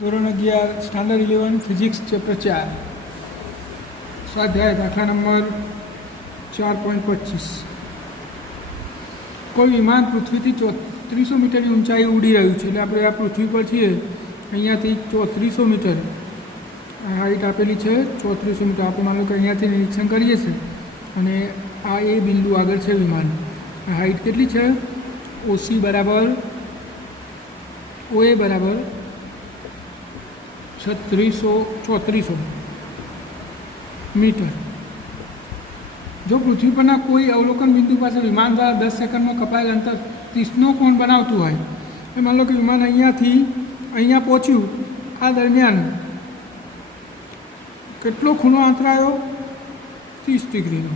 ધોરણ 11 standard 11 physics chapter 4 સ્વાધ્યાય દાખલા નંબર 4.25 કોઈ વિમાન પૃથ્વીથી 3400 મીટરની ઊંચાઈ ઉડી રહ્યું છે. એટલે આપણે આ પૃથ્વી પર છીએ, અહીંયાથી 3400 મીટર હાઈટ આપેલી છે. 3400 મીટર આપણે માનો કે અહીંયાથી નિરીક્ષણ કરીએ છીએ અને આ એ બિંદુ આગળ છે વિમાન. હાઈટ કેટલી છે? ઓસી બરાબર ઓએ બરાબર 3400 મીટર. જો પૃથ્વી પરના કોઈ અવલોકન બિંદુ પાસે વિમાન દ્વારા 10 સેકન્ડમાં કપાયેલ અંતર 30નો કોણ બનાવતું હોય, એ માની લો કે વિમાન અહીંયાથી અહીંયા પહોંચ્યું, આ દરમિયાન કેટલો ખૂણો અંતરાયો? 30 ડિગ્રીનો.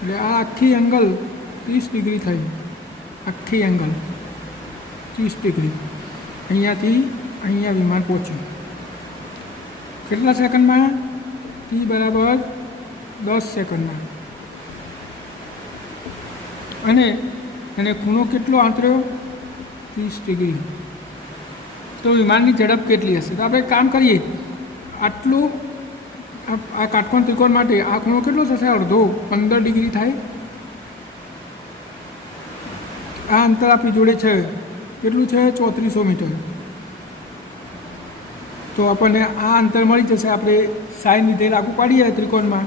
એટલે આ આખી એંગલ 30 ડિગ્રી થઈ. આખી એંગલ 30 ડિગ્રી. અહીંયાથી અહીંયા વિમાન પહોંચ્યું કેટલા સેકન્ડમાં? ટી બરાબર 10 સેકન્ડમાં. અને એને ખૂણો કેટલો આંતર્યો? 30 ડિગ્રી. તો વિમાનની ઝડપ કેટલી હશે? તો આપણે કામ કરીએ, આટલું આ કાટકોણ ત્રિકોણ માટે આ ખૂણો કેટલો થશે? અડધો, 15 ડિગ્રી થાય. આ અંતર આપણી જોડે છે કેટલું છે? 3400 મીટર. તો આપણને આ અંતર મળી જશે. આપણે સાઈન વિધેય લાગુ પાડીએ ત્રિકોણમાં,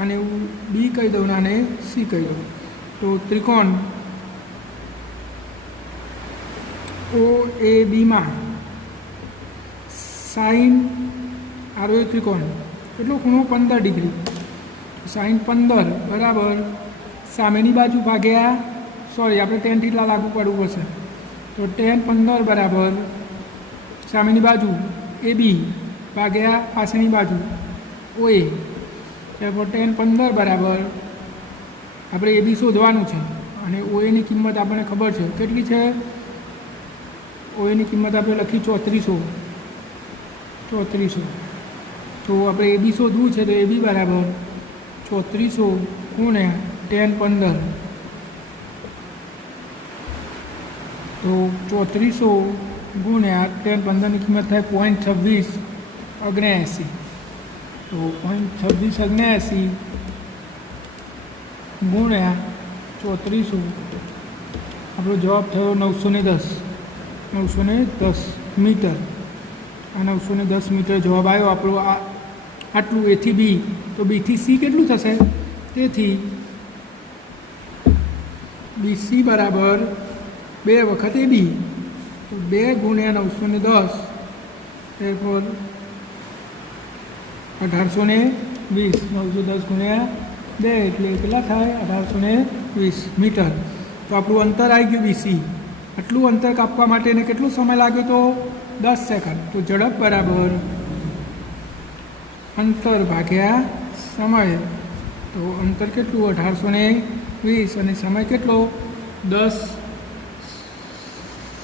અને હું બી કહી દઉં અને સી કહી દઉં. તો ત્રિકોણ ઓ એ બીમાં સાઈન આરો ત્રિકોણ કેટલો ખૂણો? 15 ડિગ્રી. સાઈન 15 બરાબર સામેની બાજુ ભાગ્યા, સોરી આપણે ટેન થીટા લાગુ પાડવું પડશે. તો ટેન 15 બરાબર સામેની બાજુ એ બી ભાગ્યા પાછળની બાજુ ઓ એ. ત્યારબાદ ટેન 15 બરાબર આપણે એ બી શોધવાનું છે, અને ઓ એની કિંમત આપણને ખબર છે કેટલી છે? ઓ એની કિંમત આપણે લખી 3400. તો આપણે એ બી શોધવું છે, તો એ બી બરાબર 3400 ગુણ્યા ટેન 15. તો 3400 ગુણ્યા ટેન 15ની કિંમત થાય 0.2679. તો 0.2679 ગુણ્યા 3400, આપણો જવાબ થયો 910 મીટર. આ 910 મીટર જવાબ આવ્યો આપણો. આટલું એથી બી. તો બીથી સી કેટલું થશે? તેથી બીસી બરાબર 2 વખત એ બી. તો 2 ગુણ્યા 910 એરપોર 1820. 910 ગુણ્યા 2 એટલે કેટલા થાય? 1820 મીટર. તો આપણું અંતર આવી ગયું બીસી. આટલું અંતર કાપવા માટે એને કેટલો સમય લાગ્યો? તો 10 સેકન્ડ. તો ઝડપ બરાબર અંતર ભાગ્યા સમય. તો અંતર કેટલું? 1820 અને સમય કેટલો? 10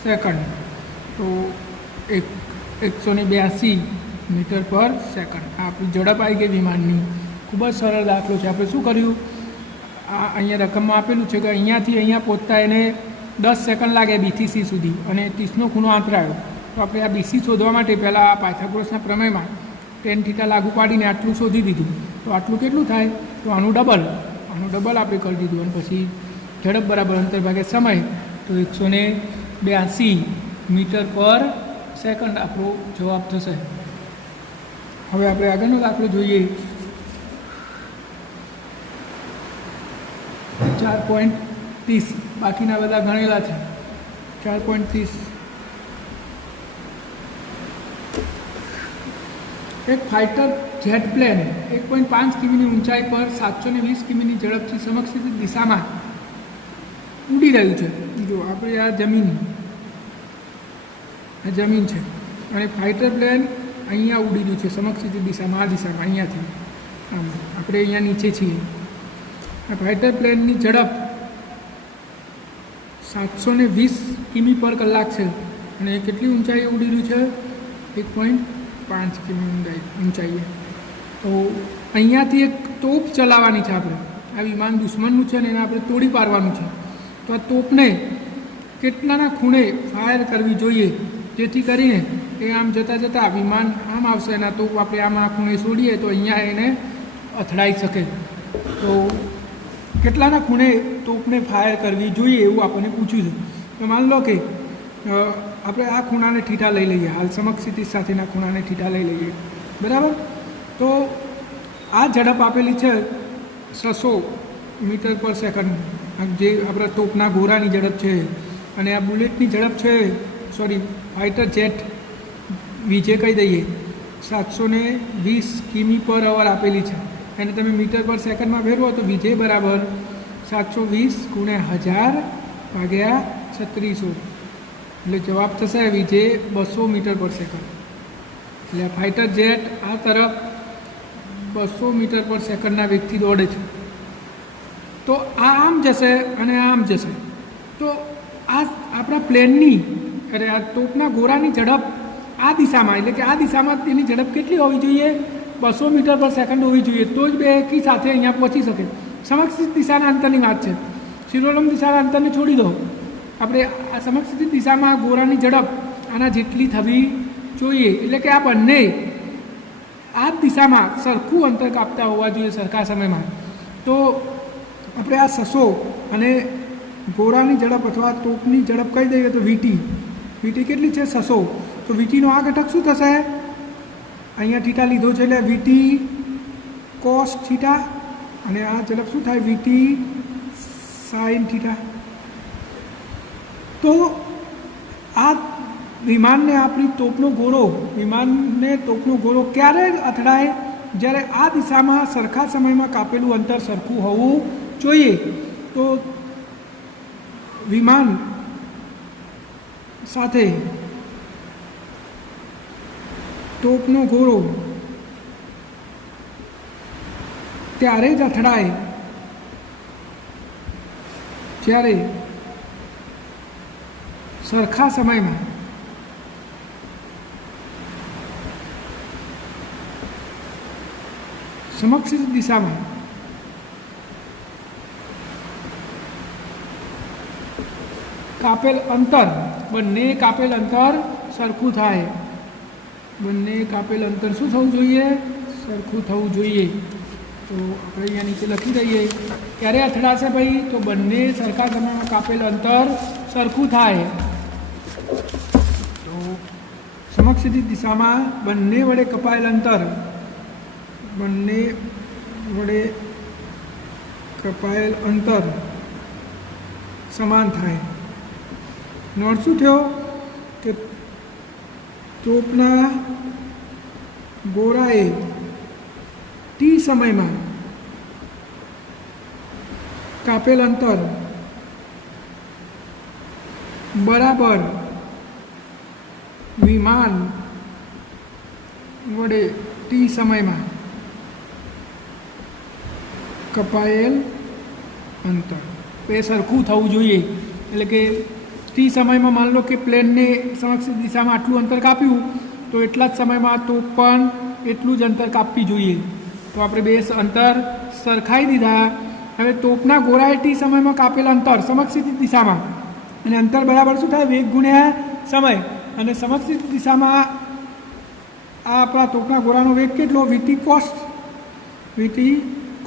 સેકન્ડ. તો 182 મીટર પર સેકન્ડ. આ આપણી ઝડપ આવી ગઈ વિમાનની. ખૂબ જ સરળ દાખલો છે. આપણે શું કર્યું? આ અહીંયા રકમમાં આપેલું છે કે અહીંયાથી અહીંયા પહોંચતા એને 10 સેકન્ડ લાગે બીથી સી સુધી, અને 30નો ખૂણો આંતરાયો. તો આપણે આ બીસી શોધવા માટે પહેલાં આ પાયથાગોરસના પ્રમેયમાં ટેન થીટા લાગુ પાડીને આટલું શોધી દીધું. તો આટલું કેટલું થાય? તો આનું ડબલ આપણે કરી દીધું. અને પછી ઝડપ બરાબર અંતર ભાગે સમય. તો 182 મીટર પર સેકન્ડ આપણો જવાબ થશે. હવે આપણે આગળનો દાખલો જોઈએ. 4.30. બાકીના બધા ગણેલા છે. 4.30. એક ફાઇટર જેટ પ્લેન 1.5 કિમીની ઊંચાઈ પર 720 કિમીની ઝડપથી સમક્ષ દિશામાં ઉડી રહ્યું છે. જો આપણે આ જમીન છે, અને ફાઇટર પ્લેન અહીંયા ઉડી રહ્યું છે સમક્ષ દિશામાં, આ દિશામાં અહીંયાથી. આમ આપણે અહીંયા નીચે છીએ. આ ફાઇટર પ્લેનની ઝડપ 720 કિમી પર કલાક છે, અને કેટલી ઊંચાઈએ ઉડી રહ્યું છે? 1.5 કિમી ઊંચાઈએ. તો અહીંયાથી એક તોપ ચલાવવાની છે આપણે. આ વિમાન દુશ્મનનું છે, ને એને આપણે તોડી પાડવાનું છે. તો આ તોપને કેટલાના ખૂણે ફાયર કરવી જોઈએ, જેથી કરીને એ આમ જતાં જતાં વિમાન આમ આવશે અને તોપ આપણે આમ આ ખૂણે છોડીએ તો અહીંયા એને અથડાઈ શકે. તો કેટલાના ખૂણે તોપને ફાયર કરવી જોઈએ એવું આપણને પૂછ્યું છે. તો માની લો કે આપણે આ ખૂણાને ઠીઠા લઈ લઈએ, હાલ સમક્ષ સ્થિતિ સાથેના ખૂણાને ઠીઠા લઈ લઈએ, બરાબર. તો આ ઝડપ આપેલી છે 600 મીટર પર સેકન્ડ, જે આપણા તોપના ગોળાની ઝડપ છે. અને આ બુલેટની ઝડપ છે, સોરી ફાઇટર જેટ વિજે કહી દઈએ 720 કિમી પર અવર આપેલી છે. એને તમે મીટર પર સેકન્ડમાં ફેરવો તો વિજય બરાબર 720 ગુણ્યા 1000 ભાગ્યા 3600, એટલે જવાબ થશે વિજય 200 મીટર પર સેકન્ડ. એટલે ફાઇટર જેટ આ તરફ 200 મીટર પર સેકન્ડના વેગથી દોડે છે. તો આ આમ જશે અને આમ જશે. તો આ આપણા પ્લેનની આ તોપના ગોળાની ઝડપ આ દિશામાં, એટલે કે આ દિશામાં તેની ઝડપ કેટલી હોવી જોઈએ? 200 મીટર પર સેકન્ડ હોવી જોઈએ. તો જ બે એકી સાથે અહીંયા પહોંચી શકે. સમક્ષ દિશાના અંતરની વાત છે. શિરોલંબ દિશાના અંતરને છોડી દો. આપણે આ સમક્ષ દિશામાં ગોળાની ઝડપ આના જેટલી થવી જોઈએ. એટલે કે આ બંને આ જ દિશામાં સરખું અંતર કાપતા હોવા જોઈએ સરખા સમયમાં. તો આપણે આ 600 અને ગોળાની ઝડપ અથવા તોપની ઝડપ કહી દઈએ તો વીટી કેટલી છે? 600. તો વીટીનો આ ઘટક શું થશે? અહીંયા થીટા લીધો છે એટલે વીટી કોસ થીટા, અને આ ઝડપ શું થાય? વીટી સાઇન થીટા. તો આ વિમાનને આપણી તોપનો ગોળો ક્યારે અથડાય? જ્યારે આ દિશામાં સરખા સમયમાં કાપેલું અંતર સરખું હોવું જોઈએ. તો વિમાન સાથે તોપનો ગોળો ત્યારે જ અથડાય જ્યારે સરખા સમયમાં સમક્ષ દિશામાં કાપેલ અંતર, બંને કાપેલ અંતર સરખું થાય. બંને કાપેલ અંતર શું થવું જોઈએ? સરખું થવું જોઈએ. તો આપણે અહીંયા નીચે લખી દઈએ ક્યારે અથડાશે ભાઈ? તો બંને સરખા સમયમાં કાપેલ અંતર સરખું થાય. તો સમક્ષ દિશામાં બંને વડે કપાયેલ અંતર, બંને વડે કપાયેલ અંતર સમાન થાય. નો અર્થ શું થયો? કે તોપના ગોળાએ ટી સમયમાં કાપેલ અંતર બરાબર વિમાન વડે ટી સમયમાં કપાયેલ અંતર એ સરખું થવું જોઈએ. એટલે કે ટી સમયમાં માની લો કે પ્લેનને સમક્ષ દિશામાં આટલું અંતર કાપ્યું, તો એટલા જ સમયમાં તો પણ એટલું જ અંતર કાપવી જોઈએ. તો આપણે બે અંતર સરખાઈ દીધા. હવે તોપના ગોળાએ ટી સમયમાં કાપેલ અંતર સમક્ષ દિશામાં, અને અંતર બરાબર શું થાય? વેગ ગુણ્યા સમય. અને સમક્ષ દિશામાં આ આપણા તોપના ગોળાનો વેગ કેટલો? વીટી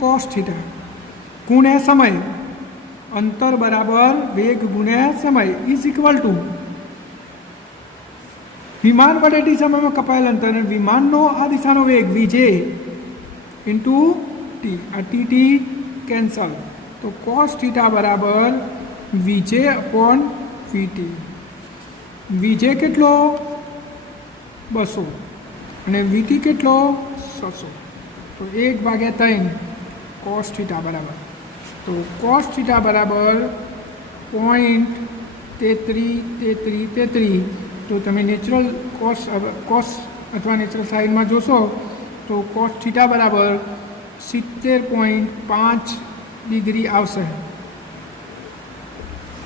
કોસ થીટા ગુણ્યા સમય. અંતર બરાબર વેગ ગુણ્યા સમય ઇઝ ઇક્વલ ટુ વિમાન વડે ટી સમયમાં કપાયેલ અંતર અને વિમાનનો આ દિશાનો વેગ વિજે ઇન્ટુ ટી. આ ટી કેન્સલ. તો કોસ થીટા બરાબર વિજે અપોન વીટી. વિજે કેટલો? 200 અને વીટી કેટલો? 600. તો 1/3 કોસ થીટા બરાબર. તો કોસ થીટા બરાબર 0.3333. તો તમે નેચરલ કોસ અથવા નેચરલ સાઇનમાં જોશો તો કોસ થીટા બરાબર 70.5 ડિગ્રી આવશે.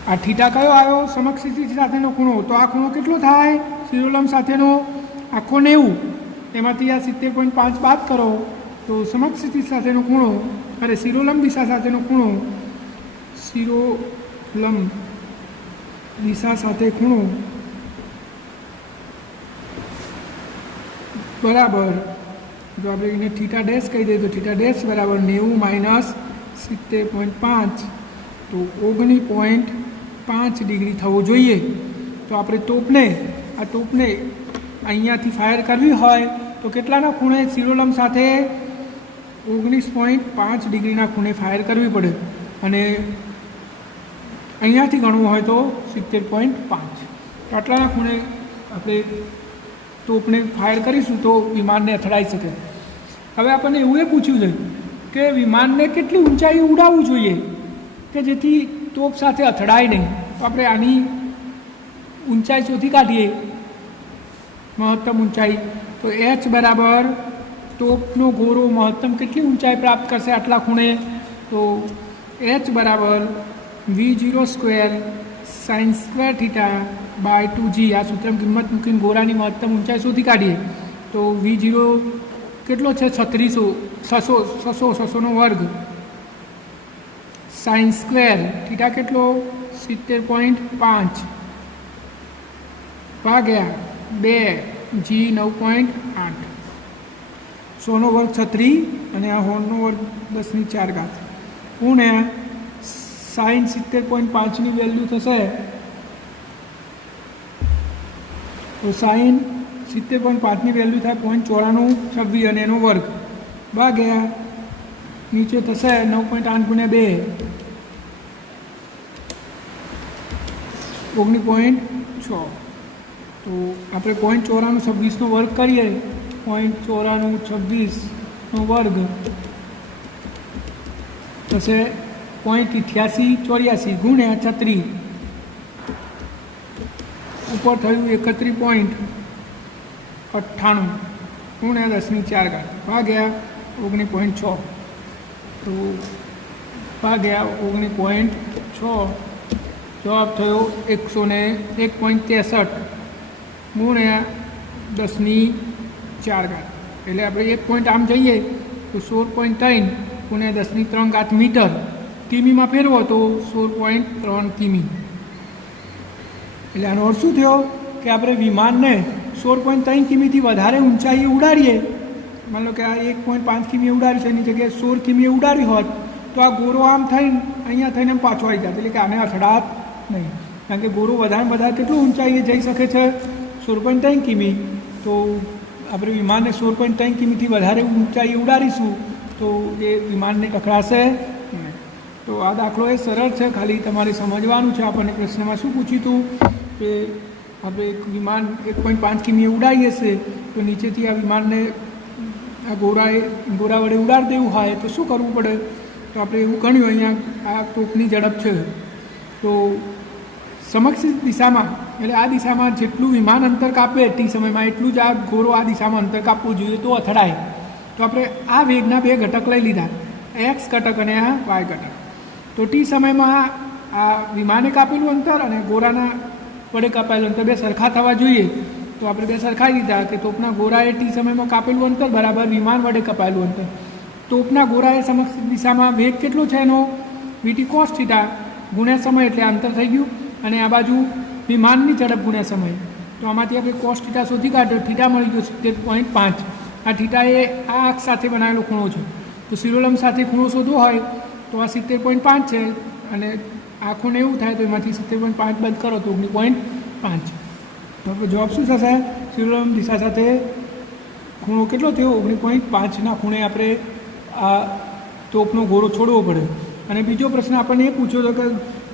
આ થીટા કયો આવ્યો? સમક્ષ સ્થિતિ સાથેનો ખૂણો. તો આ ખૂણો કેટલો થાય? શિરોલંબ સાથેનો આખો 90, એમાંથી આ 70.5 બાદ કરો તો સમક્ષ સ્થિતિ સાથેનો ખૂણો, અરે શિરોલંબ દિશા સાથેનો ખૂણો, શિરોલંબ દિશા સાથે ખૂણો બરાબર જો આપણે એને થીટા ડેશ કહી દઈએ તો થીટા ડેશ બરાબર 90 માઇનસ 70.5 તો 19.5 ડિગ્રી થવું જોઈએ. તો આપણે ટોપને અહીંયાથી ફાયર કરવી હોય તો કેટલાના ખૂણે શિરોલંબ સાથે 19.5 ડિગ્રીના ખૂણે ફાયર કરવી પડે અને અહીંયાથી ગણવું હોય તો 70.5. તો આટલાના ખૂણે આપણે ટોપને ફાયર કરીશું તો વિમાનને અથડાઈ શકે. હવે આપણને એવું એ પૂછ્યું છે કે વિમાનને કેટલી ઊંચાઈએ ઉડાવવું જોઈએ કે જેથી ટોપ સાથે અથડાય નહીં. તો આપણે આની ઊંચાઈ શોધી કાઢીએ, મહત્તમ ઊંચાઈ. તો એચ બરાબર ટોપનો ગોળો મહત્તમ કેટલી ઊંચાઈ પ્રાપ્ત કરશે આટલા ખૂણે? તો એચ બરાબર V0 square sine square theta by 2g. આ સૂત્રમાં કિંમત મૂકીને ગોળાની મહત્તમ ઊંચાઈ શોધી કાઢીએ તો V0 કેટલો છે? 600 નો વર્ગ સાઇન સ્ક્વેર થીટા કેટલો? 70.5 ભાગ્યા 2g 9.8. 100 નો વર્ગ 36 અને આ હોર્નનો વર્ગ 10⁴ ગુણ્યા સાઇન 70.5ની વેલ્યુ થશે તો સાઇન 70.5ની વેલ્યુ થાય 0.9426 અને એનો વર્ગ ભાગ્યા નીચે થશે 9.8 ગુણ્યા 2 19.6. તો આપણે 0.9426નો વર્ગ કરીએ 0.9426નો વર્ગ થશે 0.8884 ગુણ્યા 36 ઉપર થયું 31.98 ગુણ્યા 10⁴ ભાગ્યા 19.6. તો ભાગ્યા 19.6 જવાબ થયો 101.63 ગુણ્યા 10⁴. એટલે આપણે 1 પોઈન્ટ આમ જઈએ તો 16.3 ગુણ્યા 10⁻³ મીટર. કિમીમાં ફેરવો તો 16.3 કિમી. એટલે આનો અર્થ શું થયો કે આપણે વિમાનને 16.3 કિમીથી વધારે ઊંચાઈએ ઉડાડીએ, માની લો કે આ 1.5 કિમીએ ઉડાડ્યું છે એની જગ્યાએ 16 કિમીએ ઉડાડ્યું હોત તો આ ગોળો આમ થઈને અહીંયા થઈને પાછો આવી જાય, એટલે કે આને અથડાત નહીં. કારણ કે ગોળો વધારે કેટલું ઊંચાઈએ જઈ શકે છે? 16.3 કિમી. તો આપણે વિમાનને 16.3 કિમીથી વધારે ઊંચાઈએ ઉડાડીશું તો એ વિમાનને ટકરાશે નહીં. તો આ દાખલો એ સરળ છે, ખાલી તમારે સમજવાનું છે. આપણને પ્રશ્નમાં શું પૂછ્યું હતું કે આપણે એક વિમાન 1.5 કિમીએ ઉડાડીએ છીએ તો નીચેથી આ વિમાનને આ ગોળા વડે ઉડાડી દેવું હોય તો શું કરવું પડે? તો આપણે એવું ગણ્યું, અહીંયા આ ટોપની ઝડપ છે તો સમક્ષ દિશામાં એટલે આ દિશામાં જેટલું વિમાન અંતર કાપે ટી સમયમાં એટલું જ આ ગોળો આ દિશામાં અંતર કાપવું જોઈએ તો અથડાય. તો આપણે આ વેગના બે ઘટક લઈ લીધા, એક્સ ઘટક અને આ વાય ઘટક. તો ટી સમયમાં આ વિમાને કાપેલું અંતર અને ગોળાના વડે કાપાયેલું અંતર બે સરખા થવા જોઈએ. તો આપણે બે સરખાઈ દીધા કે તોપના ગોળાએ ટી સમયમાં કાપેલું અંતર બરાબર વિમાન વડે કપાયેલું અંતર. તોપના ગોળાએ સમક્ષ દિશામાં વેગ કેટલો છે એનો? વીટી કોસ થીટા ગુણ્યા સમય, એટલે અંતર થઈ ગયું. અને આ બાજુ વિમાનની ઝડપ ગુણ્યા સમય. તો આમાંથી આપણે કોસ થીટા શોધી કાઢ્યો, થીટા મળી ગયો 70.5. આ થીટા એ આ અક્ષ સાથે બનાવેલો ખૂણો છે. તો શિરોલંબ સાથે ખૂણો શોધવો હોય તો આ 70.5 છે અને આ ખૂણો એવું થાય તો એમાંથી 70.5 બંધ કરો તો 19.5. તો આપણે જવાબ શું થશે? શિરોલંબ દિશા સાથે ખૂણો કેટલો થયો? 19.5ના ખૂણે આપણે આ તોપનો ગોળો છોડવો પડે. અને બીજો પ્રશ્ન આપણને એ પૂછ્યો હતો કે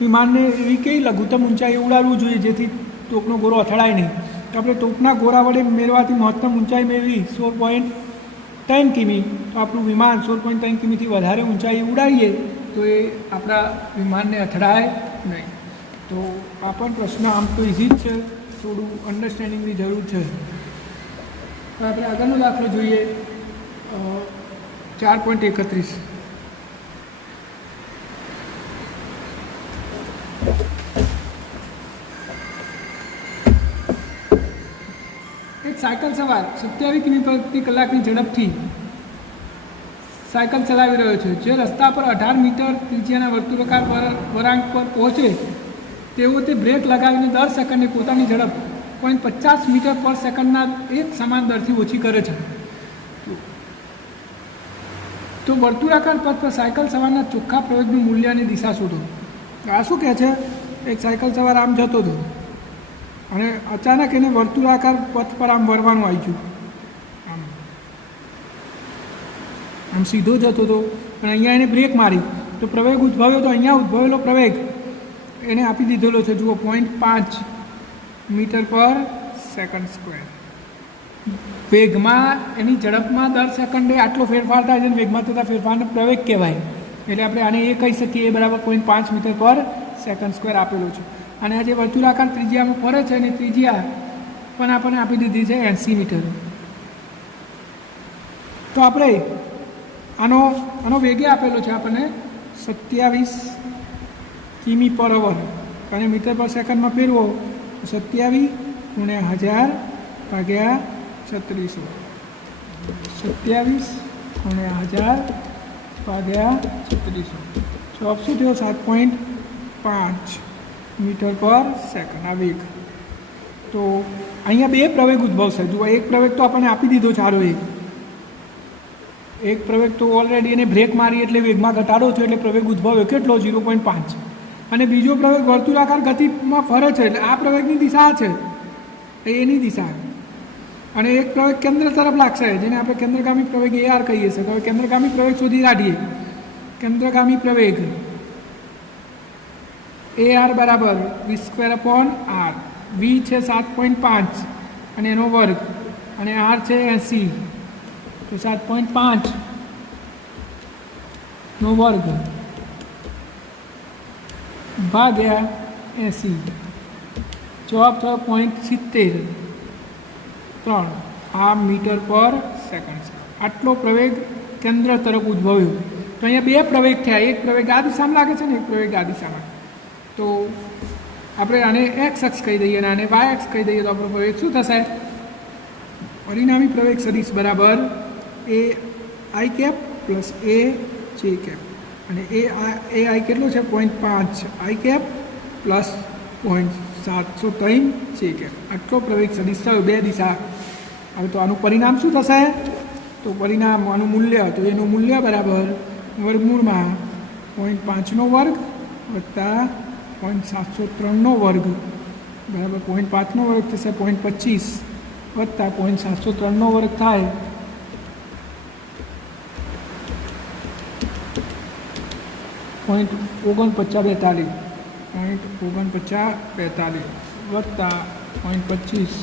વિમાનને એવી કઈ લઘુત્તમ ઊંચાઈએ ઉડાડવું જોઈએ જેથી તોપનો ગોળો અથડાય નહીં. તો આપણે તોપના ગોળા વડે મેળવાથી મહત્તમ ઊંચાઈ મેળવી 16.3 કિમી. તો આપણું વિમાન 16.3 કિમીથી વધારે ઊંચાઈએ ઉડાડીએ તો એ આપણા વિમાનને અથડાય નહીં. તો આ પણ પ્રશ્ન આમ તો ઇઝી જ છે, થોડું અન્ડરસ્ટેન્ડિંગની જરૂર છે. હવે આપણે આગળનો દાખલો જોઈએ 4.31. એક સાયકલ સવાર 27 કિમી પ્રતિ કલાકની ઝડપથી સાયકલ ચલાવી રહ્યો છે. જે રસ્તા પર 18 મીટર ત્રિજ્યાના વર્તુળાકાર વળાંક પર પહોંચે તેવો તે બ્રેક લગાવીને દર સેકન્ડે પોતાની ઝડપ 0.50 મીટર પર સેકન્ડના એક સમાન દરથી ઓછી કરે છે. તો વર્તુળાકાર પથ પર સાયકલ સવારના ચોખ્ખા પ્રવેગનું મૂલ્ય અને દિશા શોધો. આ શું કહે છે? એક સાયકલ સવાર આમ જતો હતો અને અચાનક એને વર્તુળાકાર પથ પર આમ વળવાનું આવી ગયું, આમ સીધો જતો હતો અને અહીંયા એને બ્રેક મારી તો પ્રવેગ ઉદ્ભવ્યો. તો અહીંયા ઉદ્ભવેલો પ્રવેગ એને આપી દીધેલો છે, જુઓ 0.5 મીટર પર સેકન્ડ સ્ક્વેર. વેગમાં એની ઝડપમાં દર સેકન્ડે આટલો ફેરફાર થાય છે, વેગમાં થતા ફેરફારને પ્રવેગ કહેવાય. એટલે આપણે આને એ કહી શકીએ એ બરાબર 0.5 મીટર પર સેકન્ડ સ્ક્વેર આપેલો છે. અને આ જે વર્તુળાકાર ત્રિજ્યામાં ફરે છે એની ત્રિજ્યા પણ આપણને આપી દીધી છે 80 મીટર. તો આપણે આનો વેગે આપેલો છે આપણને 27 કિમી પર અવર, અને મીટર પર સેકન્ડમાં ફેરવો 27 × 1000 ભાગ્યા 3600, 27 × 1000 ભાગ્યા 3600. જવાબ શું થયો? 7.5 મીટર પર સેકન્ડ આ વેગ. તો અહીંયા બે પ્રવેગ ઉદ્ભવશે. જુઓ, એક પ્રવેગ તો આપણને આપી દીધો ચારો એક પ્રવેગ તો ઓલરેડી એને બ્રેક મારી એટલે વેગમાં ઘટાડો છે એટલે પ્રવેગ ઉદ્ભવ્યો કેટલો? 0.5. અને બીજો પ્રવેગ વર્તુળાકાર ગતિમાં ફરે છે એટલે આ પ્રવેગની દિશા છે એની દિશા. અને એક પ્રવેગ કેન્દ્ર તરફ લાગશે જેને આપણે કેન્દ્રગામી પ્રવેગ AR કહીએ છીએ. હવે કેન્દ્રગામી પ્રવેગ શોધી કાઢીએ. કેન્દ્રગામી પ્રવેગ AR બરાબર v²/r. v છે 7.5 અને એનો વર્ગ, અને r છે 80. તો 7.5 નો વર્ગ ભાગ્યા 80. જવાબ થયો 0.73 આ મીટર પર સેકન્ડ. આટલો પ્રવેગ કેન્દ્ર તરફ ઉદ્ભવ્યો. તો અહીંયા બે પ્રવેગ થયા, એક પ્રવેગ આ દિશામાં લાગે છે ને એક પ્રવેગ આ દિશામાં. તો આપણે આને x અક્ષ કહી દઈએ અને આને y અક્ષ કહી દઈએ તો આપણો પ્રવેગ શું થશે? પરિણામી પ્રવેગ સદિશ બરાબર ai cap plus a j cap. અને ai કેટલો છે? 0.5 i cap plus 0.703 j cap. આટલો પ્રવેગ સદિશ થયો બે દિશા. હવે તો આનું પરિણામ શું થશે? તો પરિણામ આનું મૂલ્ય, તો એનું મૂલ્ય બરાબર વર્ગમૂળમાં 0.5નો વર્ગ વત્તા 0.703નો વર્ગ બરાબર 0.5નો વર્ગ થશે 0.25 વત્તા 0.703નો વર્ગ થાય 0.4942 વત્તા 0.25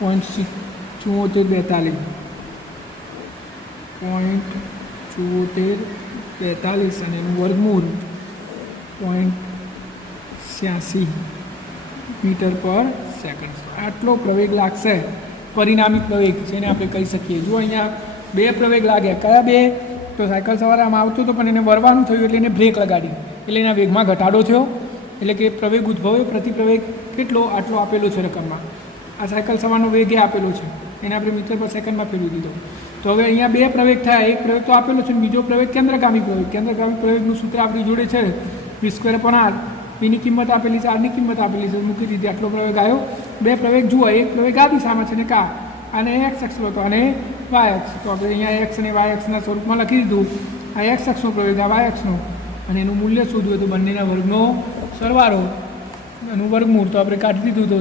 0.7442 0.7442 અને એનું વર્ગમૂળ 0.86 મીટર પર સેકન્ડ. આટલો પ્રવેગ લાગશે, પરિણામી પ્રવેગ જેને આપણે કહી શકીએ. જો અહીંયા બે પ્રવેગ લાગ્યા, કયા બે? તો સાયકલ સવારે આમ આવતો હતો પણ એને વળવાનું થયું એટલે એને બ્રેક લગાડી એટલે એના વેગમાં ઘટાડો થયો. એટલે કે પ્રવેગ ઉદ્ભવ્યો, પ્રતિપ્રવેગ કેટલો? આટલો આપેલો છે રકમમાં. આ સાયકલ સવારનો વેગ એ આપેલો છે, એને આપણે મીટર પર સેકન્ડમાં ફેરવી દીધો. તો હવે અહીંયા બે પ્રવેગ થયા, એક પ્રવેગ તો આપેલો છે, બીજો પ્રવેગ કેન્દ્રગામી પ્રવેગ. કેન્દ્રગામી પ્રવેગનું સૂત્ર આપણી જોડે છે v²/r. pની કિંમત આપેલી છે, rની કિંમત આપેલી છે, મૂકી દીધી. આટલો પ્રવેગ આવ્યો. બે પ્રવેગ જુઓ, એક પ્રવેગ આ દિશામાં છે ને કા, અને x અક્ષ હતો અને y અક્ષ. તો આપણે અહીંયા x અને y અક્ષના સ્વરૂપમાં લખી દીધું. આ x અક્ષનો પ્રવેગ, આ y અક્ષનો, અને એનું મૂલ્ય શોધવું હતું બંનેના વર્ગનો સરવાળો, એનું વર્ગમૂળ. તો આપણે કાઢી દીધું તો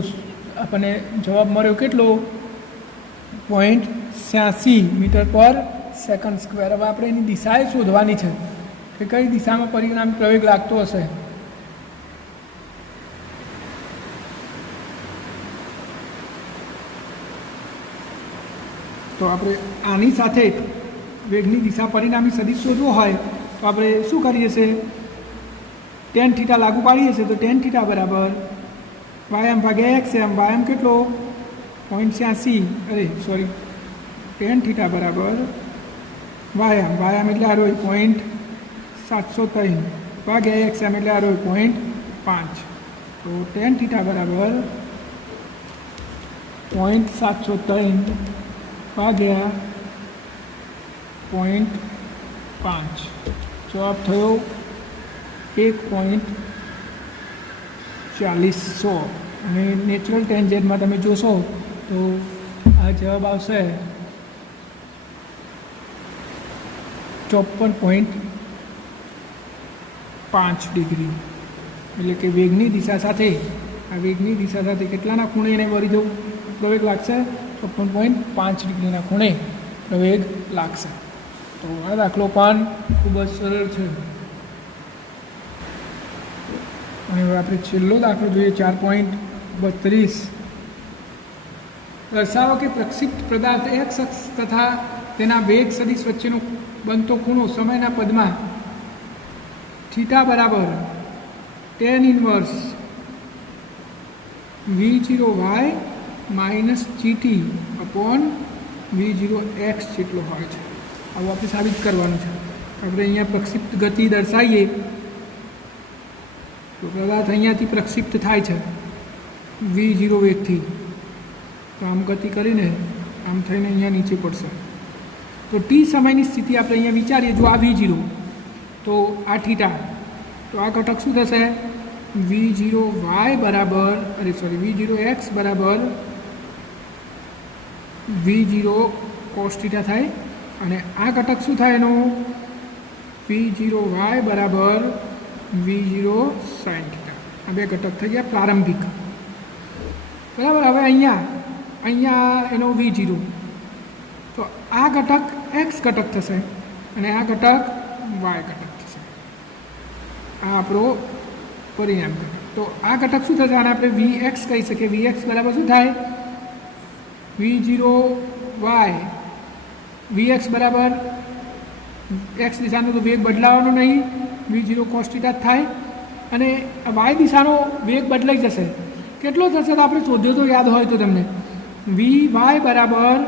આપણને જવાબ મળ્યો કેટલો? 0.86 મીટર પર સેકન્ડ સ્ક્વેર. હવે આપણે એની દિશાએ શોધવાની છે કે કઈ દિશામાં પરિણામી પ્રવેગ લાગતો હશે. તો આપણે આની સાથે વેગની દિશા પરિણામી સદિશ શોધવો હોય તો આપણે શું કરીએ છીએ? tan θ લાગુ પાડીએ છીએ. તો tan θ બરાબર વાયામ ભાગ્યા x એમ. વાયામ કેટલો? 0.86. tan θ બરાબર વાયામ એટલે આ રહ્યો 0.703 ભાગ્યા x એમ એટલે આ રહ્યો 0.5. તો tan θ બરાબર 0.703 ભાગ્યા 0.5. જવાબ થયો 1.40 અને નેચરલ ટેન્જેન્ટમાં તમે જોશો તો આ જવાબ આવશે 54.5 ડિગ્રી. એટલે કે વેગની દિશા સાથે કેટલાના ખૂણે એને વળી જવું પ્રવેગ લાગશે? 54.5 ડિગ્રીના ખૂણે પ્રવેગ લાગશે. તો આ દાખલો પણ ખૂબ જ સરળ છે. અને હવે આપણે છેલ્લો દાખલો જોઈએ 4.32. દર્શાવો કે પ્રક્ષિપ્ત પદાર્થ એક્સ અક્ષ તથા તેના વેગ સદિશ વચ્ચેનો બનતો ખૂણો સમયના પદમાં થીટા બરાબર tan inverse v0y minus gt upon v0x જેટલો હોય છે. આવું આપણે સાબિત કરવાનું છે. આપણે અહીંયા પ્રક્ષિપ્ત ગતિ દર્શાવીએ તો પદાર્થ અહીંયાથી પ્રક્ષિપ્ત થાય છે v0 વેગથી. તો આમ ગતિ કરીને આમ થઈને અહીંયા નીચે પડશે. તો ટી સમયની સ્થિતિ આપણે અહીંયા વિચારીએ, જો આ v0 તો આ થીટા, તો આ ઘટક શું થશે? v0y બરાબર v0x બરાબર v0 cos થીટા થાય. અને આ ઘટક શું થાય એનો? v0y બરાબર v0 sin થીટા. આ બે ઘટક થઈ ગયા પ્રારંભિક. બરાબર. હવે અહીંયા એનો v0, તો આ ઘટક x ઘટક થશે અને આ ઘટક y ઘટક થશે. આ આપણો પરિણામ ઘટક. તો આ ઘટક શું થશે? આને આપણે vx કહી શકીએ. vx બરાબર શું થાય? v0y. vx બરાબર x દિશાનો તો વેગ બદલાવાનો નહીં, v0 cos થીટા થાય. અને y દિશાનો વેગ બદલાઈ જશે. કેટલો થશે તો આપણે શોધ્યો તો યાદ હોય તો તમને, vy બરાબર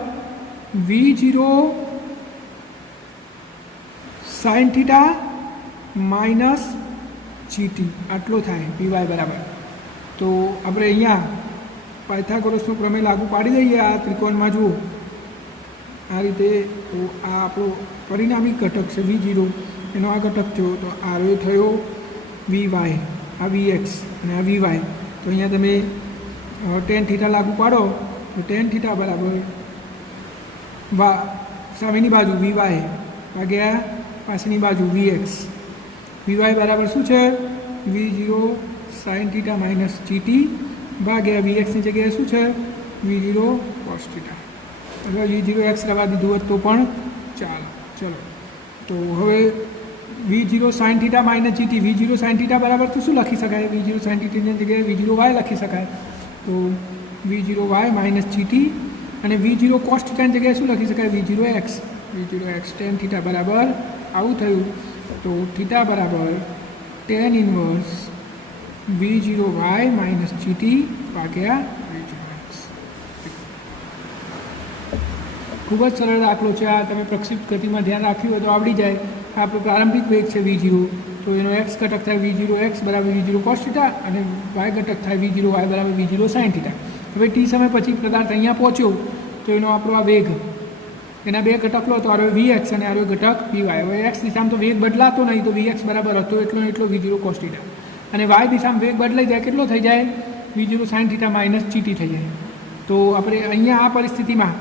v0 sin theta minus gt આટલો થાય vy બરાબર. તો આપણે અહીંયા પાયથાગોરસનો પ્રમેય લાગુ પાડી દઈએ આ ત્રિકોણમાં. જુઓ આ રીતે. તો આ આપણો પરિણામી ઘટક છે v0, એનો આ ઘટક થયો. તો આ થયો vy, આ vx અને આ vy. તો અહીંયા તમે tan થીટા લાગુ પાડો તો tan થીટા બરાબર સામેની બાજુ vy ભાગ્યા પાછળની બાજુ vx. vy બરાબર શું છે? v0 sin theta minus gt ભાગ્યા vxની જગ્યાએ શું છે? v0 cos theta. હવે v0x રવા દીધું હોત તો પણ ચાલો. તો હવે v0 sin theta minus gt, v0 sin theta બરાબર તો શું લખી શકાય? v0 sin થીટાની જગ્યાએ v0y લખી શકાય. તો v0y માઇનસ gt. અને v0 cos થીટાની જગ્યાએ શું લખી શકાય? v0x. tan થીટા બરાબર આવું થયું. તો થીટા બરાબર tan inverse v0y minus gt ભાગ્યા v0x. ખૂબ જ સરળ દાખલો છે આ. તમે પ્રક્ષિપ્ત ગતિમાં ધ્યાન રાખ્યું હોય તો આવડી જાય. આપણો પ્રારંભિક વેગ છે v0, તો એનો x ઘટક થાય v0x બરાબર v0 cos થીટા અને y ઘટક થાય v0y બરાબર v0 sin થીટા. હવે ટી સમય પછી પદાર્થ અહીંયા પહોંચ્યો તો એનો આપણો આ વેગ, એના બે ઘટક લો તો આ vx અને આ ઘટક vy. હવે x દિશામાં તો વેગ બદલાતો નહીં, તો vx બરાબર હતો એટલો v0 cos થીટા. અને y દિશામાં વેગ બદલાઈ જાય, કેટલો થઈ જાય? v0 sin theta minus gt થઈ જાય. તો આપણે અહીંયા આ પરિસ્થિતિમાં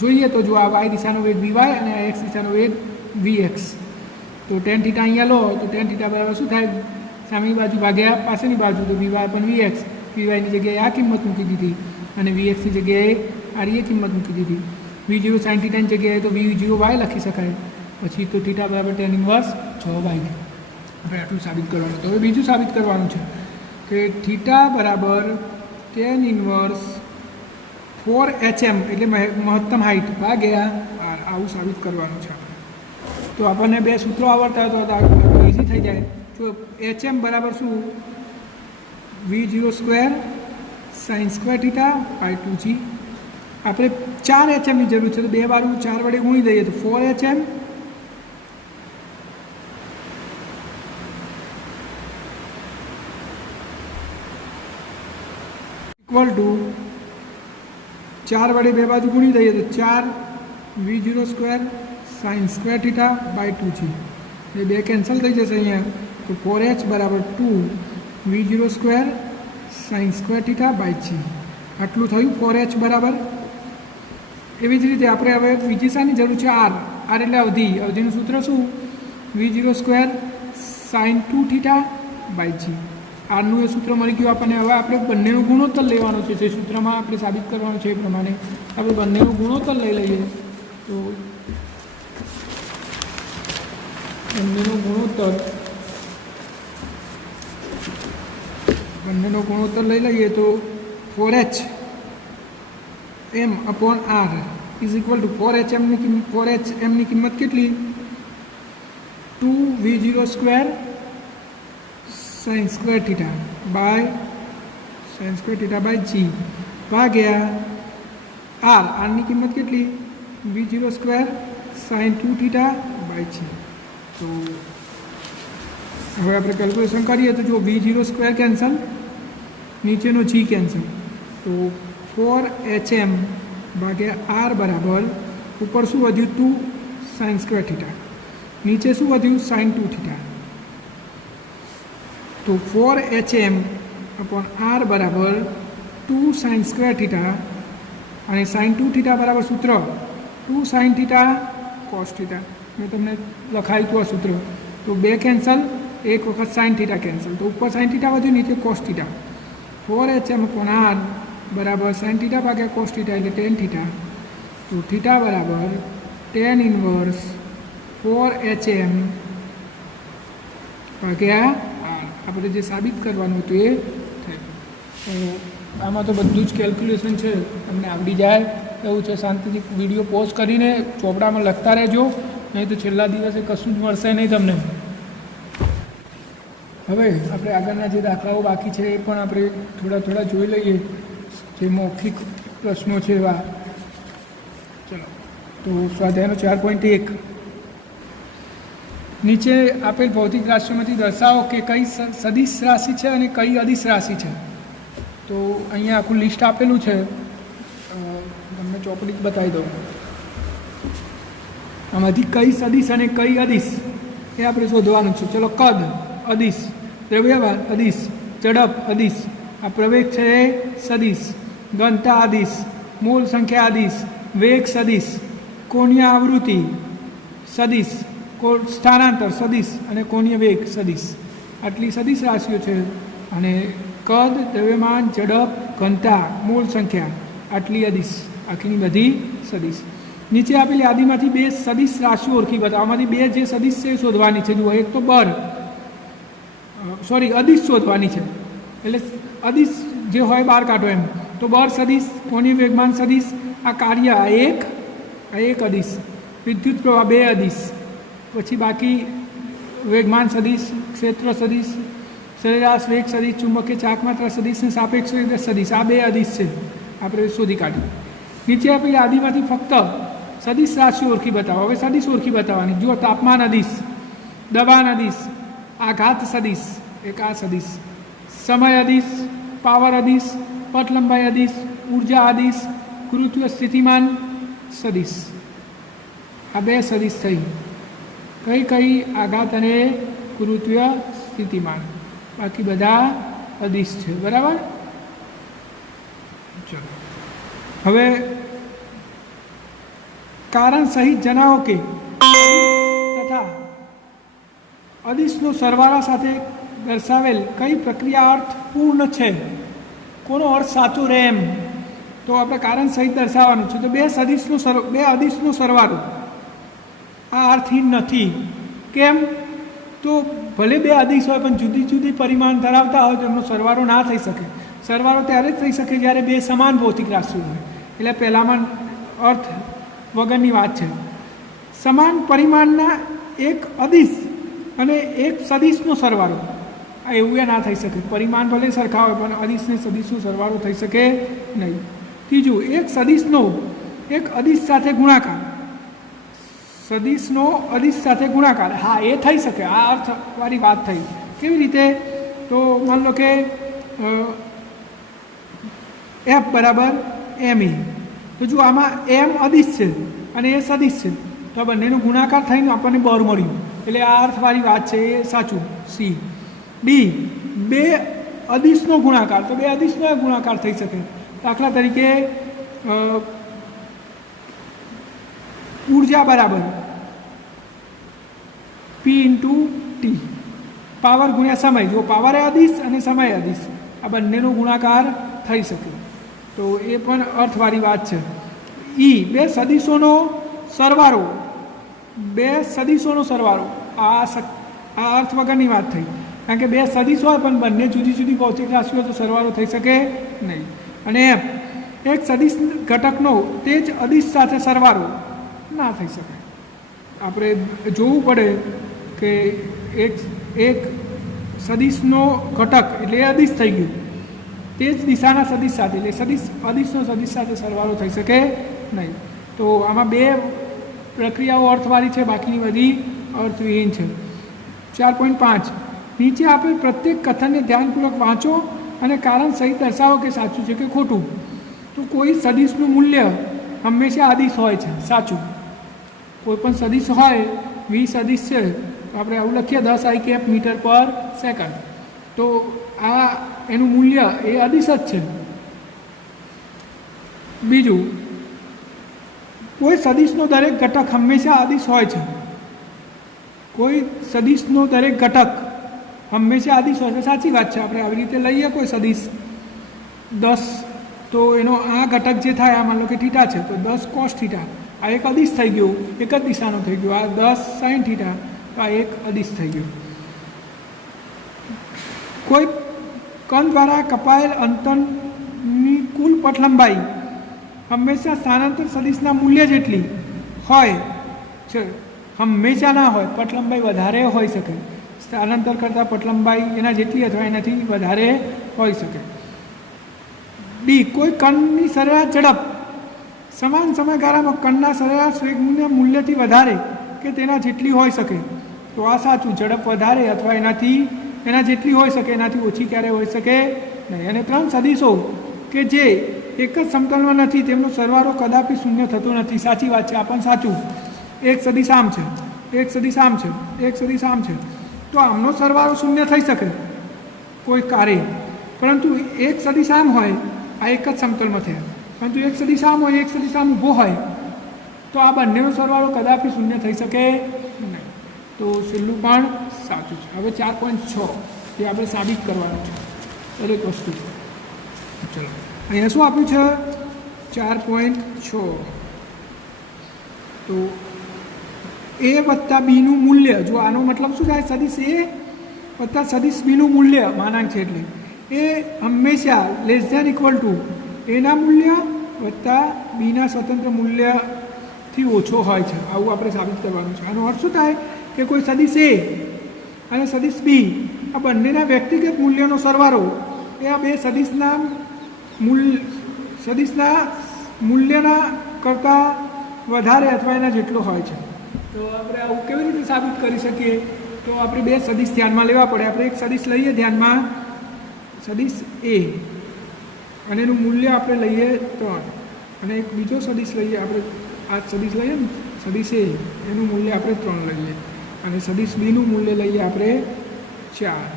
જોઈએ તો જો આ y દિશાનો વેગ vy અને આ x દિશાનો વેગ vx. તો tan થીટા અહીંયા લો તો tan થીટા બરાબર શું થાય? સામેની બાજુ ભાગ્યા પાછળની બાજુ. તો vy પણ vx. vyની જગ્યાએ આ કિંમત મૂકી દીધી અને vxની જગ્યાએ આ કિંમત મૂકી દીધી. v0 sin થીટાની જગ્યાએ તો v0y લખી શકાય. પછી તો થીટા બરાબર tan ઇન્વર્સ 6y. આપણે આટલું સાબિત કરવાનું. તો હવે બીજું સાબિત કરવાનું છે કે થીટા બરાબર tan ઇન્વર્સ 4hm એટલે મહત્તમ હાઇટ ભાગ્યા r. આવું સાબિત કરવાનું છે. તો આપણને બે સૂત્રો આવડતા હોય તો ઇઝી થઈ જાય. જો hm બરાબર શું? v0 square sin square theta by 2g. આપણે 4 hmની જરૂર છે, તો બે બાજુ 4 વડે ગુણી દઈએ તો 4hm ઇક્વલ ટુ 4 વડે બે બાજુ ગુણી દઈએ તો 4 v0 square sin square theta by 2g. એ બે કેન્સલ થઈ જશે અહીંયા. તો 4h બરાબર 2 v0 square sine square theta by g આટલું થયું 4h બરાબર. એવી જ રીતે આપણે હવે બીજી શાની જરૂર છે? આર. આર એટલે અવધિ. અવધિનું સૂત્ર શું? v0 square sine 2 theta by g. આરનું એ સૂત્ર મળી ગયું આપણને. હવે આપણે બંનેનો ગુણોત્તર લેવાનો છે. જે સૂત્રમાં આપણે સાબિત કરવાનું છે એ પ્રમાણે આપણે બંનેનો ગુણોત્તર લઈ લઈએ. તો બંનેનો ગુણોત્તર લઈ લઈએ તો 4h m upon r is equal to 4h m ની કિંમત કેટલી? 2v0 square sine square theta by g ભાગ્યા r ની કિંમત કેટલી? v0 square sine 2 theta by g. તો હવે આપણે કેલ્ક્યુલેશન કરીએ તો જો v0 સ્ક્વેર કેન્સલ, નીચેનો જી કેન્સલ, તો 4hm ભાગ્યા r બરાબર ઉપર શું વધ્યું? 2 સાઇન સ્ક્વેર થીટા, નીચે શું વધ્યું? Sine 2 theta. તો 4hm અપોન r બરાબર 2 સાઇન સ્ક્વેર થીટા અને સાઇન 2 થીટા બરાબર સૂત્ર 2 સાઇન થીટા કોસ થીટા. મેં તમને લખાયું હતું આ સૂત્ર. તો 2 કેન્સલ, એક વખત સાઇન થીટા કેન્સલ, તો ઉપર સાઇન થીટા વધ્યું, નીચે cos theta. 4hm upon r બરાબર સાઇન થીટા ભાગ્યા કોસ થીટા એટલે ટેન થીટા. તો થીટા બરાબર ટેન ઇન્વર્સ 4hm ભાગ્યા r. આપણે જે સાબિત કરવાનું હતું એ થયું. આમાં તો બધું જ કેલ્ક્યુલેશન છે, તમને આવડી જાય એવું છે. શાંતિથી વિડીયો પોઝ કરીને ચોપડામાં લખતા રહેજો, નહીં તો છેલ્લા દિવસે કશું જ મળશે નહીં તમને. હવે આપણે આગળના જે દાખલાઓ બાકી છે એ પણ આપણે થોડા જોઈ લઈએ, જે મૌખિક પ્રશ્નો છે એવા. ચલો, તો સ્વાધ્યાયનો 4.1 નીચે આપેલ ભૌતિક રાશિઓમાંથી દર્શાવો કે કઈ સદિશ રાશિ છે અને કઈ અદિશ રાશિ છે. તો અહીંયા આખું લિસ્ટ આપેલું છે, તમને ચોપડી બતાવી દઉં. આમાંથી કઈ સદિશ અને કઈ અદિશ એ આપણે શોધવાનું છે. ચલો, કદ અદિશ, દ્રવ્યમાન અદિશ, ઝડપ અદિશ, આ પ્રવેગ છે એ સદિશ, ઘનતા અદિશ, મૂળ સંખ્યા અદિશ, વેગ સદિશ, કોણીય આવૃત્તિ સદિશ, સ્થાનાંતર સદિશ અને કોણીય વેગ સદિશ. આટલી સદિશ રાશિઓ છે. અને કદ, દ્રવ્યમાન, ઝડપ, ઘનતા, મૂળ સંખ્યા આટલી અદિશ, આખીની બધી સદિશ. નીચે આપેલી યાદીમાંથી 2 સદિશ રાશિઓ ઓળખી બતાવો. આમાંથી 2 જે સદિશ છે એ શોધવાની છે. જુઓ, એક તો અદિશ શોધવાની છે. એટલે અદિશ જે હોય બહાર કાઢો એમ. તો બર સદિશ, કોણીય વેગમાન સદિશ, આ કાર્ય આ એક અદિશ, વિદ્યુત પ્રવાહ 2 અદિશ, પછી બાકી વેગમાન સદિશ, ક્ષેત્ર સદિશ, સરેરાશ વેગ સદિશ, ચુંબકીય ચાકમાત્રા સદિશ અને સાપેક્ષ વેગ સદિશ, આ 2 અદિશ છે. આપણે શોધી કાઢ્યું. નીચે આપેલી યાદીમાંથી ફક્ત સદિશ રાશિઓ ઓળખી બતાવો. હવે સદિશ ઓળખી બતાવવાની. જુઓ, તાપમાન અદિશ, દબાણ અદિશ, આઘાત સદિશ, એક આ સદિશ, સમય અદિશ, પાવર અદિશ, પથ લંબાઈ અદિશ, ઉર્જા અદિશ, ગુરુત્વ સ્થિતિમાન સદિશ. આ 2 સદિશ થઈ. કઈ આઘાત અને ગુરુત્વ સ્થિતિમાન, બાકી બધા અદિશ છે. બરાબર. ચલો, હવે કારણ સહિત જણાવો કે તથા અદિશનો સરવાળા સાથે દર્શાવેલ કઈ પ્રક્રિયા અર્થપૂર્ણ છે, કોનો અર્થ સાચો રહે એમ. તો આપણે કારણ સહિત દર્શાવવાનું છે. તો 2 અદિશનો સરવાળો આ અર્થહીન નથી. કેમ? તો ભલે 2 અદિશ હોય પણ જુદી જુદી પરિમાણ ધરાવતા હોય તો એમનો સરવાળો ના થઈ શકે. સરવાળો ત્યારે જ થઈ શકે જ્યારે 2 સમાન ભૌતિક રાશિઓ હોય. એટલે પહેલામાં અર્થ વગરની વાત છે. સમાન પરિમાણના એક અદિશ અને એક સદિશનો સરવાળો, આ એવું ના થઈ શકે. પરિમાણ ભલે સરખા હોય પણ અદિશને સદિશનો સરવાળો થઈ શકે નહીં. ત્રીજું, એક સદિશનો એક અદિશ સાથે ગુણાકાર, સદિશનો અદિશ સાથે ગુણાકાર, હા એ થઈ શકે. આ અર્થવાળી વાત થઈ. કેવી રીતે? તો માન લો કે f બરાબર m. તો જો આમાં m અદિશ છે અને એ સદિશ છે, તો આ બંનેનો ગુણાકાર થઈને આપણને બર મળ્યું. એટલે આ અર્થવાળી વાત છે, એ સાચું. સી. ડી, 2 અદિશનો ગુણાકાર, તો બે અદિશનો ગુણાકાર થઈ શકે. દાખલા તરીકે ઉર્જા બરાબર P ઇન્ટુ ટી, પાવર ગુણ્યા સમય. જો પાવર એ અદિશ અને સમય અદિશ, આ બંનેનો ગુણાકાર થઈ શકે. તો એ પણ અર્થવાળી વાત છે. બે સદિશોનો સરવાળો, બે સદિશોનો સરવાળો, આ અર્થ વગરની વાત થઈ. કારણ કે બે સદિશ હોય પણ બંને જુદી જુદી ભૌતિક રાશિઓ, તો સરવાળો થઈ શકે નહીં. અને એક સદિશ ઘટકનો તે જ અદિશ સાથે સરવાળો ના થઈ શકે. આપણે જોવું પડે કે એક સદિશનો ઘટક એટલે એ અદિશ થઈ ગયું, તે જ દિશાના સદિશ સાથે, એટલે અદિશનો સદિશ સાથે સરવાળો થઈ શકે નહીં. તો આમાં બે પ્રક્રિયાઓ અર્થવાળી છે, બાકીની બધી અર્થવિહીન છે. 4.5 નીચે આપેલ પ્રત્યેક કથનને ધ્યાનપૂર્વક વાંચો અને કારણ સહિત દર્શાવો કે સાચું છે કે ખોટું. તો કોઈ સદિશનું મૂલ્ય હંમેશા અદિશ હોય છે, સાચું. કોઈ પણ સદિશ હોય, 20 સદિશ છે તો આપણે આવું લખીએ 10 IKF મીટર પર સેકન્ડ, તો આ એનું મૂલ્ય એ અદિશ જ છે. બીજું, કોઈ સદિશનો દરેક ઘટક હંમેશા અદિશ હોય છે. કોઈ સદિશનો દરેક ઘટક હંમેશા અદિશ હોય છે, સાચી વાત છે. આપણે આવી રીતે લઈએ કોઈ સદિશ 10, તો એનો આ ઘટક જે થાય, આ માન લો કે થીટા છે, તો 10 cos થીટા, આ એક અદિશ થઈ ગયું, એક જ દિશાનો થઈ ગયો. આ 10 sin થીટા, તો આ એક અદિશ થઈ ગયું. કોઈ કણ દ્વારા કપાયેલ અંતરની કુલ પથલંબાઈ હંમેશા સ્થાનાંતર સદિશના મૂલ્ય જેટલી હોય છે. હંમેશા ના હોય, પથલંબાઈ વધારે હોઈ શકે. સ્થાનાંતર કરતાં પથલંબાઈ એના જેટલી અથવા એનાથી વધારે હોઈ શકે. ડી, કોઈ કણની સરેરાશ ઝડપ સમાન સમયગાળામાં કણના સરેરાશ વેગના મૂલ્યથી વધારે કે તેના જેટલી હોઈ શકે. તો આ સાચું, ઝડપ વધારે અથવા એના જેટલી હોઈ શકે, એનાથી ઓછી ક્યારે હોઈ શકે નહીં. અને 3 સદિશો કે જે એક જ સમતલમાં નથી, તેમનો સરવાળો કદાપી શૂન્ય થતો નથી. સાચી વાત છે, આ પણ સાચું. એક સદિશ આમ છે, એક સદિશ આમ છે, એક સદિશ આમ છે, તો આમનો સરવાળો શૂન્ય થઈ શકે કોઈ કાર્ય. પરંતુ એક સદિશ આમ હોય, આ એક જ સમતલમાં થયા, પરંતુ એક સદિશ આમ હોય, એક સદિશ આમ ઊભો હોય, તો આ બંનેનો સરવાળો કદાપી શૂન્ય થઈ શકે નહીં. તો છેલ્લું પણ સાચું છે. હવે 4.6 એ આપણે સાબિત કરવાનું છે દરેક વસ્તુ. ચલો, અહીંયા શું આપ્યું છે? 4.6. તો એ વત્તા બીનું મૂલ્ય, જો આનો મતલબ શું થાય? સદિશ એ વત્તા સદિશ બીનું મૂલ્ય માનાંક છે એટલે એ હંમેશા લેસ ધેન ઇક્વલ ટુ એના મૂલ્ય વત્તા બીના સ્વતંત્ર મૂલ્યથી ઓછો હોય છે. આવું આપણે સાબિત કરવાનું છે. આનો અર્થ શું થાય કે કોઈ સદિશ એ અને સદિશ બી, આ બંનેના વ્યક્તિગત મૂલ્યનો સરવાળો એ આ બે સદિશના મૂલ્યના કરતાં વધારે અથવા એના જેટલો હોય છે. તો આપણે આવું કેવી રીતે સાબિત કરી શકીએ? તો આપણે બે સદિશ ધ્યાનમાં લેવા પડે. આપણે એક સદિશ લઈએ ધ્યાનમાં, સદિશ એ, અને એનું મૂલ્ય આપણે લઈએ 3, અને એક બીજો સદિશ લઈએ, આપણે આ સદિશ લઈએ ને સદિશ એ, એનું મૂલ્ય આપણે 3 લઈએ, અને સદિશ બીનું મૂલ્ય લઈએ આપણે 4.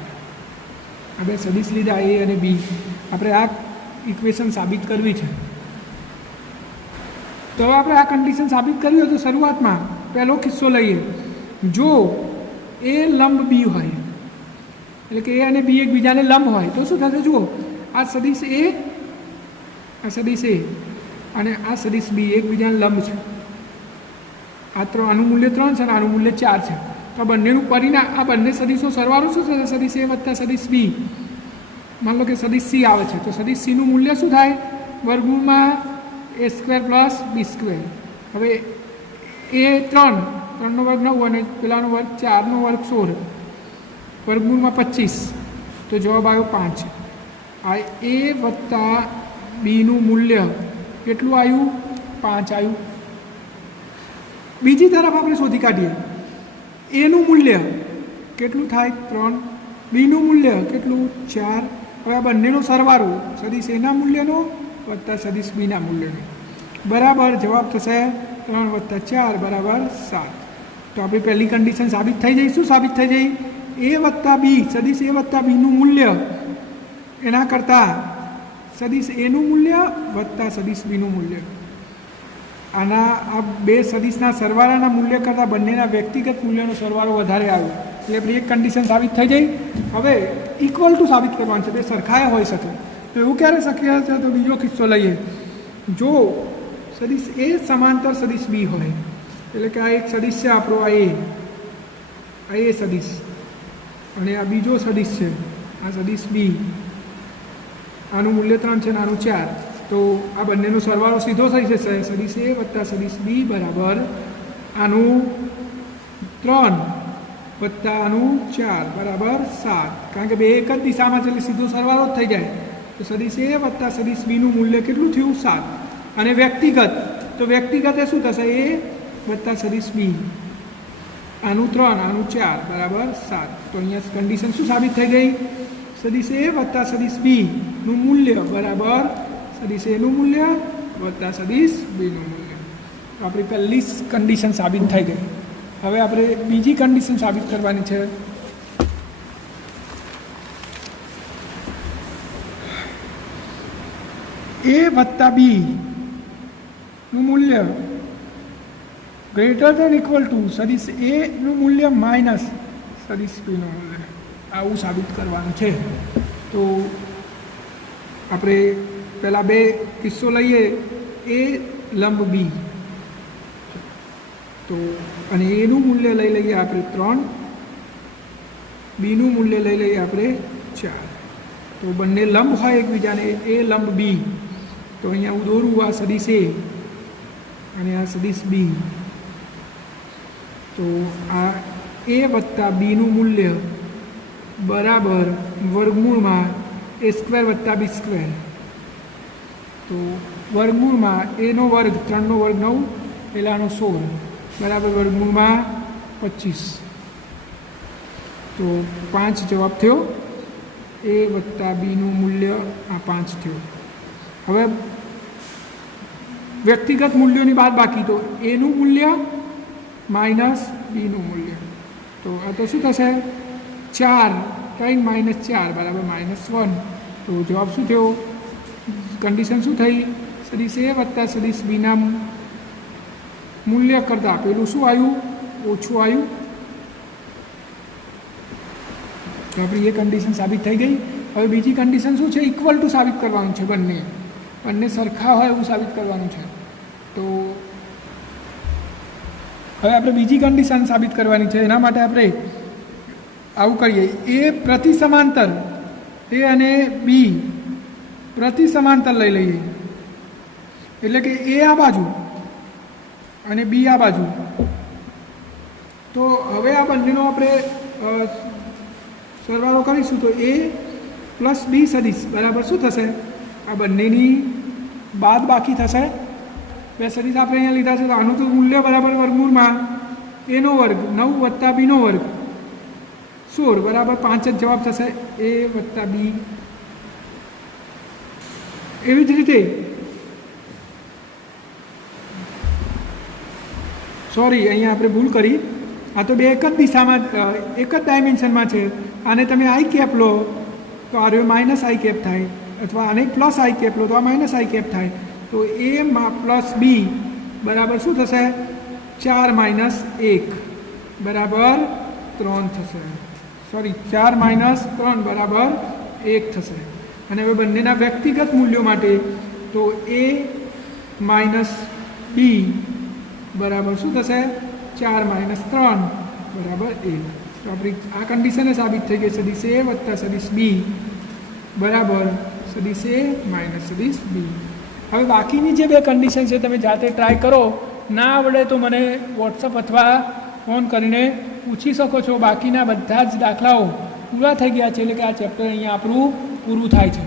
આ બે સદિશ લીધા એ અને બી. આપણે આ ઇક્વેશન સાબિત કરવી છે. તો હવે આપણે આ કન્ડિશન સાબિત કરવી હોય તો શરૂઆતમાં પહેલો કિસ્સો લઈએ. જો એ લંબ બી હોય, એટલે કે એ અને બી એકબીજાને લંબ હોય, તો શું થશે? જુઓ, આ સદિશ એ, આ સદિશ એ અને આ સદિશ બી એકબીજાને લંબ છે. આનું મૂલ્ય 3 છે અને આનું મૂલ્ય 4 છે. તો આ બંનેનું પરિણામ, આ બંને સદિશો સરવાળો શું થશે? સદિશ એ વત્તા સદિશ બી. માન લો કે સદિશ સી આવે છે, તો સદિશ સીનું મૂલ્ય શું થાય? વર્ગમૂળમાં a² + b². હવે એ 3નો વર્ગ 9 અને પેલાનો વર્ગ 4નો વર્ગ 16, વર્ગમૂળમાં 25, તો જવાબ આવ્યો 5. આ એ વત્તા બીનું મૂલ્ય કેટલું આવ્યું? 5 આવ્યું. બીજી તરફ આપણે શોધી કાઢીએ, એનું મૂલ્ય કેટલું થાય? 3. બીનું મૂલ્ય કેટલું? 4. હવે આ બંનેનો સરવાળો સદિશ એના મૂલ્યનો વત્તા સદિશ બીના મૂલ્યનો બરાબર જવાબ થશે 3 + 4 = 7. તો આપણી પહેલી કન્ડિશન સાબિત થઈ જઈ. શું સાબિત થઈ જઈ? એ વત્તા બી, સદિશ એ વત્તા બીનું મૂલ્ય એના કરતાં સદિશ એનું મૂલ્ય વત્તા સદિશ બીનું મૂલ્ય, આના આ બે સદિશના સરવાળાના મૂલ્ય કરતાં બંનેના વ્યક્તિગત મૂલ્યનો સરવાળો વધારે આવ્યો એટલે આપણી એક કન્ડિશન સાબિત થઈ ગઈ. હવે ઇક્વલ ટુ સાબિત કરવાનું છે, બે સરખાયા હોઈ શકે. તો એવું ક્યારે શક્ય છે? તો બીજો કિસ્સો લઈએ. જો સદિશ એ સમાંતર સદિશ બી હોય, એટલે કે આ એક સદિશ છે આપણો, આ એ સદિશ, અને આ બીજો સદિશ છે, આ સદિશ બી, આનું મૂલ્ય 3 છે અને આનું 4. તો આ બંનેનો સરવાળો સીધો થઈ જશે. સદિશ એ વત્તા સદિશ બી બરાબર આનું 3 વત્તા આનું 4 બરાબર 7. કારણ કે બે એક જ દિશામાં છે એટલે સીધો સરવાળો જ થઈ જાય. તો સદિશ એ વત્તા સદિશ બીનું મૂલ્ય કેટલું થયું? 7. અને વ્યક્તિગત, તો વ્યક્તિગત એ શું થશે? એ વત્તા સદિશ બી, આનું 3 આનું 4 બરાબર 7. તો અહીંયા કન્ડિશન શું સાબિત થઈ ગઈ? સદિશ એ વત્તા સદિશ બીનું મૂલ્ય બરાબર સદિશ એનું મૂલ્ય વત્તા સદિશ બીનું મૂલ્ય. તો આપણી પહેલી કન્ડિશન સાબિત થઈ ગઈ. હવે આપણે બીજી કન્ડિશન સાબિત કરવાની છે. એ વત્તા બીનું મૂલ્ય ગ્રેટર દેન ઇક્વલ ટુ સદિશ એનું મૂલ્ય માઇનસ સદિશ બીનું મૂલ્ય, આવું સાબિત કરવાનું છે. તો આપણે પહેલાં બે કિસ્સો લઈએ. એ લંબ બી, તો અને એનું મૂલ્ય લઈ લઈએ આપણે 3, બીનું મૂલ્ય લઈ લઈએ આપણે 4. તો બંને લંબ હોય એકબીજાને, એ લંબ બી, તો અહીંયા હું દોરું આ સદિશ એ અને આ સદિશ બી. તો આ એ વત્તા બીનું મૂલ્ય બરાબર વર્ગમૂળમાં એ સ્ક્વેર વત્તા બી સ્ક્વેર. તો વર્ગમૂળમાં એનો વર્ગ 3નો વર્ગ 9 પેલાનો 16 બરાબર વર્ગમૂળમાં 25. તો 5 જવાબ થયો. એ વત્તા બીનું મૂલ્ય આ 5 થયું. હવે વ્યક્તિગત મૂલ્યોની બાદ બાકી, તો એનું મૂલ્ય માઇનસ બીનું મૂલ્ય. તો આ તો શું થશે? 4 કંઈ -4 બરાબર -1. તો જવાબ શું થયો? કન્ડિશન શું થઈ? સદિશ એ વત્તા સદિશ બીના મૂલ્ય કરતાં પેલું શું આવ્યું? ઓછું આવ્યું. તો આપણી એ કન્ડિશન સાબિત થઈ ગઈ. હવે બીજી કન્ડિશન શું છે? ઇક્વલ ટુ સાબિત કરવાનું છે. બંને સરખા હોય એવું સાબિત કરવાનું છે. તો હવે આપણે બીજી કન્ડિશન સાબિત કરવાની છે. એના માટે આપણે આવું કરીએ. એ પ્રતિ સમાંતર, એ અને બી પ્રતિ સમાંતર લઈ લઈએ. એટલે કે એ આ બાજુ અને બી આ બાજુ. તો હવે આ બંનેનો આપણે સરવાળો કરીશું. તો એ પ્લસ બી સદિશ બરાબર શું થશે? આ બંનેની બાદ બાકી થશે. બે સદિશ આપણે અહીંયા લીધા છે, તો આનું તો મૂલ્ય બરાબર વર્ગમૂળમાં એનો વર્ગ 9 વત્તા બીનો વર્ગ 16 બરાબર 5 જ જવાબ થશે. એ વત્તા બી. એવી જ રીતે અહીંયા આપણે ભૂલ કરી. આ તો બે એક જ દિશામાં, એક જ ડાયમેન્શનમાં છે. આને તમે આઈ કેપ લો તો આ રહ્યો માઇનસ આઈ કેપ થાય, અથવા આને પ્લસ આઈ કેપ લો તો આ માઇનસ આઈ કેપ થાય. તો એ પ્લસ બી બરાબર શું થશે? 4 - 1 બરાબર 3 થશે. 4 - 3 બરાબર 1 થશે. અને હવે બંનેના વ્યક્તિગત મૂલ્યો માટે તો એ માઇનસ બી બરાબર શું થશે? 4 - 3 બરાબર 1. તો આપણી આ કન્ડિશન સાબિત થઈ ગઈ. સદિશ એ વત્તા સદિશ બી બરાબર સદિશ એ માઇનસ સદિશ બી. હવે બાકીની જે બે કન્ડિશન છે તમે જાતે ટ્રાય કરો. ના આવડે તો મને વોટ્સઅપ અથવા ફોન કરીને પૂછી શકો છો. બાકીના બધા જ દાખલાઓ પૂરા થઈ ગયા છે, એટલે કે આ ચેપ્ટર અહીંયા આપણું પૂરું થાય છે.